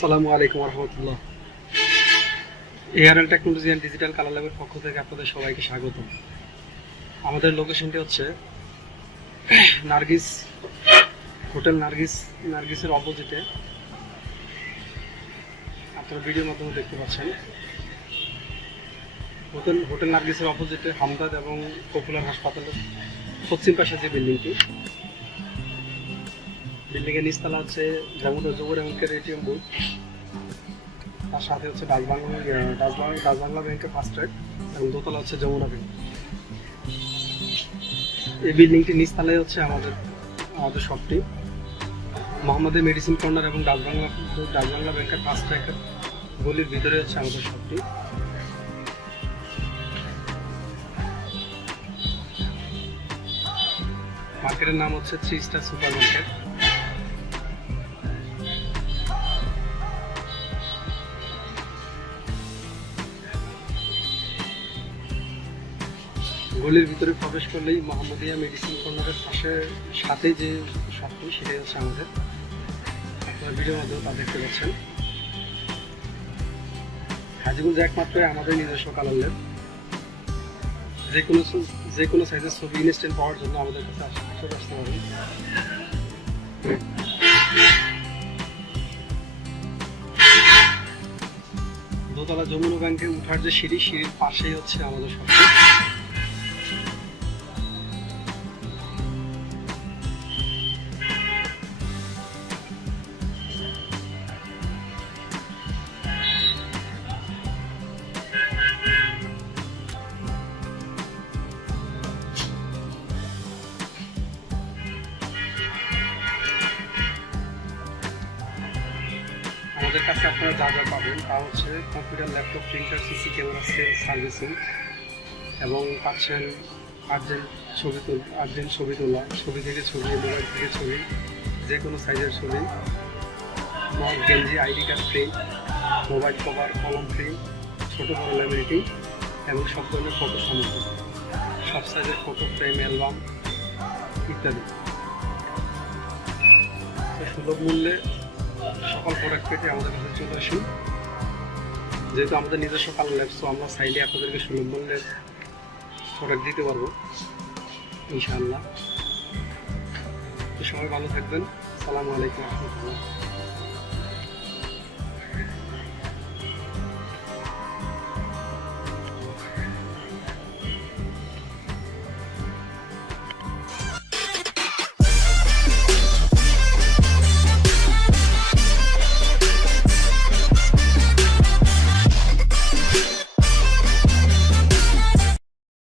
আসসালামু আলাইকুম রহমতুল্লাহ ARL technology and digital colour ল্যাবের পক্ষ থেকে আপনাদের সবাইকে স্বাগত। আমাদের লোকেশনটি হচ্ছে নার্গিস, হোটেল নার্গিস, নার্গিসের অপোজিটে। আপনারা ভিডিওর মাধ্যমে দেখতে পাচ্ছেন। হোটেল হোটেল নার্গিসের অপোজিটে হামদাদ এবং পপুলার হাসপাতালের পশ্চিম পাশে যে বিল্ডিংটি। বিল্ডিংয়ের নিচতলা হচ্ছে জামুদা জবর এবং এটিএম বুথ তার সাথে হচ্ছে ডাচ বাংলা ডাচ বাংলা ব্যাংকের ফার্স্ট ট্র্যাক এবং দোতলা হচ্ছে যমুনা ব্যাংক এই বিল্ডিংটির নিচতলায় হচ্ছে আমাদের আমাদের শপটি মোহাম্মদের মেডিসিন কর্নার এবং ডাচ বাংলা ডাচ বাংলা ব্যাংকের ফার্স্ট ট্র্যাকের গলির ভিতরে হচ্ছে আমাদের শপটি মার্কেটের নাম হচ্ছে থ্রি স্টার সুপার মার্কেট গলির ভিতরে প্রবেশ করলেই মোহাম্মদিয়া মেডিসিন কর্নারের পাশে, সাথে যে শপটি সেটাই হচ্ছে আমাদের। আপনারা ভিডিওর মাধ্যমে তা দেখতে পাচ্ছেন। হাজিগঞ্জ একমাত্র আমাদের নিজস্ব কালার ল্যাব যে কোনো যে কোনো সাইজের ছবি ইনস্ট্যান্ট পাওয়ার জন্য আমাদের কাছে আসতে আসতে পারেন। দোতলা যমুনা ব্যাংকে উঠার যে সিঁড়ি, সিঁড়ির পাশেই হচ্ছে আমাদের শপটি আমাদের কাছে আপনারা যা যা পাবেন তা হচ্ছে computer laptop printer CC camera sale servicing এবং পাচ্ছেন আর্জেন্ট ছবি তুল, আর্জেন্ট ছবি তোলা, ছবি থেকে ছবি, মোবাইল থেকে ছবি যে কোনো সাইজের ছবি গেঞ্জি ID card free mobile cover কলম ফ্রি ছোটো বড় ল্যামিনেটি এবং সব ধরনের ফটো সামগ্রী, সব সাইজের ফটো ফ্রেম অ্যালবাম ইত্যাদি। সুলভ মূল্যে সকল প্রোডাক্ট পেতে আমাদের কাছে চলে আসুন। যেহেতু আমাদের নিজস্ব কালার ল্যাব তো আমরা চাইলে আপনাদেরকে সুলভ মূল্যে প্রোডাক্ট দিতে পারব, ইনশাআল্লাহ। সবাই ভালো থাকবেন। সালামু আলাইকুম রহমতুল্লাহ।